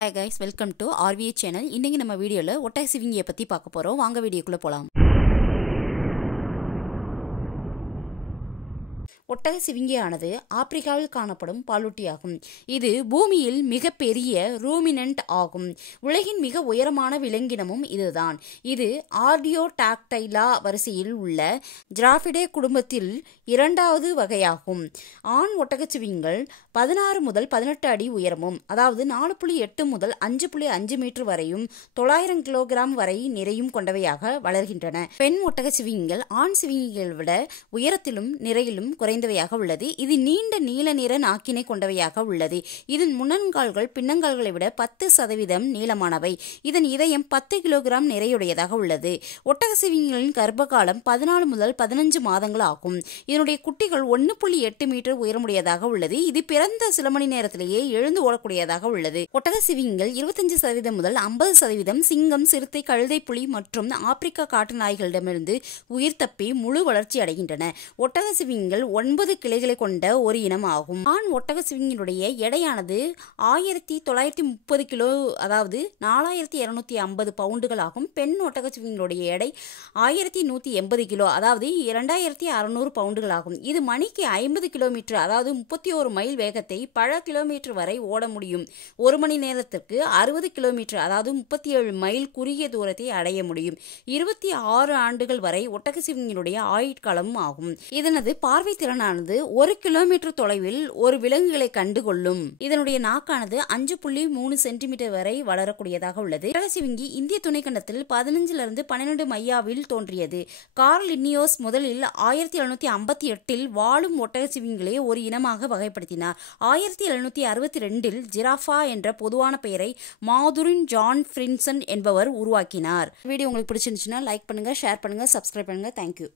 Hi guys, welcome to RVA channel. இன்னைக்கு நம்ம வீடியோல ஒட்டக சிவிங்கியை பத்தி பார்க்க போறோம். வாங்க வீடியோக்குள்ள போலாம். ஒட்டக சிவிங்கியானது ஆப்பிரிக்காவில் காணப்படும் பாலூட்டியாகும். இது பூமியில் மிகப்பெரிய ரூமினன்ட் ஆகும். உலகின் மிக உயரமான விலங்கினமும் இதுதான். இது ஆர்டியோடாக்டைலா வரிசையில் உள்ள ஜிராஃபிடே குடும்பத்தில் இரண்டாவது வகையாகும். ஆண் ஒட்டக சிவிங்கிகள் 16 முதல் 18 அடி உயரமும், அதாவது 4.8 முதல் 5.5 மீட்டர் வரையும் 900 கிலோகிராம் வரை நிறையும் கொண்டவையாக வளர்கின்றன. பெண் ஒட்டக சிவிங்கிகள் ஆண் சிவிங்கிகளை விட உயரத்திலும் நிறையிலும் குறைந்தவையாக உள்ளது. இது நீண்ட நீல நிற நாக்கினை கொண்டவையாக உள்ளது. இதன் முன்னங்கால்கள் பின்னங்கால்களை விட 10% நீளமானவை. இதன் இதயம் 10 கிலோகிராம் நிறையுடையதாக உள்ளது. ஒட்டக சிவிங்கிகளின் கர்ப்பகாலம் 14 முதல் 15 மாதங்கள் ஆகும். இதனுடைய குட்டிகள் 1.8 மீட்டர் உயரமுடையதாக உள்ளது. இது பிறந்த சில மணி நேரத்திலேயே எழுந்து ஓடக்கூடியதாக உள்ளது. ஒட்டக சிவிங்கிகள் 25% முதல் 50% சிங்கம், சிறுத்தை, கழுதை, புலி மற்றும் ஆப்பிரிக்கா காட்டு நாய்களிடமிருந்து உயிர் தப்பி முழு வளர்ச்சி அடைகின்றன. ஒட்டக சிவிங்கிகள் 9 கிளைகளை கொண்ட ஒரு இனம் ஆகும். ஆண் ஒட்டக சிவிங்கினுடைய எடையானது 1930 கிலோ, அதாவது 4250 பவுண்டுகள் ஆகும். பெண் ஒட்டக சிவிங்கினுடைய எடை 1180 கிலோ, அதாவது 2600 பவுண்டுகள் ஆகும். இது மணிக்கு 50 கிலோமீட்டர், அதாவது 31 மைல் வேகத்தை பல கிலோமீட்டர் வரை ஓட முடியும். ஒரு மணி நேரத்திற்கு 60 கிலோமீட்டர், அதாவது 37 மைல் குறுகிய தூரத்தை அடைய முடியும். 26 ஆண்டுகள் வரை ஒட்டக சிவிங்கினுடைய ஆயுட்காலமும் ஆகும். இதனது பார்வை திறனானது 1 கிலோமீட்டர் தொலைவில் ஒரு விலங்குகளை கண்டுகொள்ளும். இதனுடைய நாக்கானது 5.3 சென்டிமீட்டர் வரை வளரக்கூடியதாக உள்ளது. ஒட்டக சிவிங்கி இந்திய துணைக்கண்டத்தில் 15 12 மையாவில் தோன்றியது. கார்ல் லின்னியோஸ் முதலில் 1758 வாழும் ஒட்டக சிவிங்கிகளை ஒரு இனமாக வகைப்படுத்தினார். 1762 ஜிராஃபா என்ற பொதுவான பெயரை மாதுரின் ஜான் ஃப்ரின்சன் என்பவர் உருவாக்கினார். வீடியோ உங்களுக்கு பிடிச்சிருந்துச்சுன்னா லைக் பண்ணுங்க, ஷேர் பண்ணுங்க, சப்ஸ்கிரைப் பண்ணுங்க. தேங்க்யூ.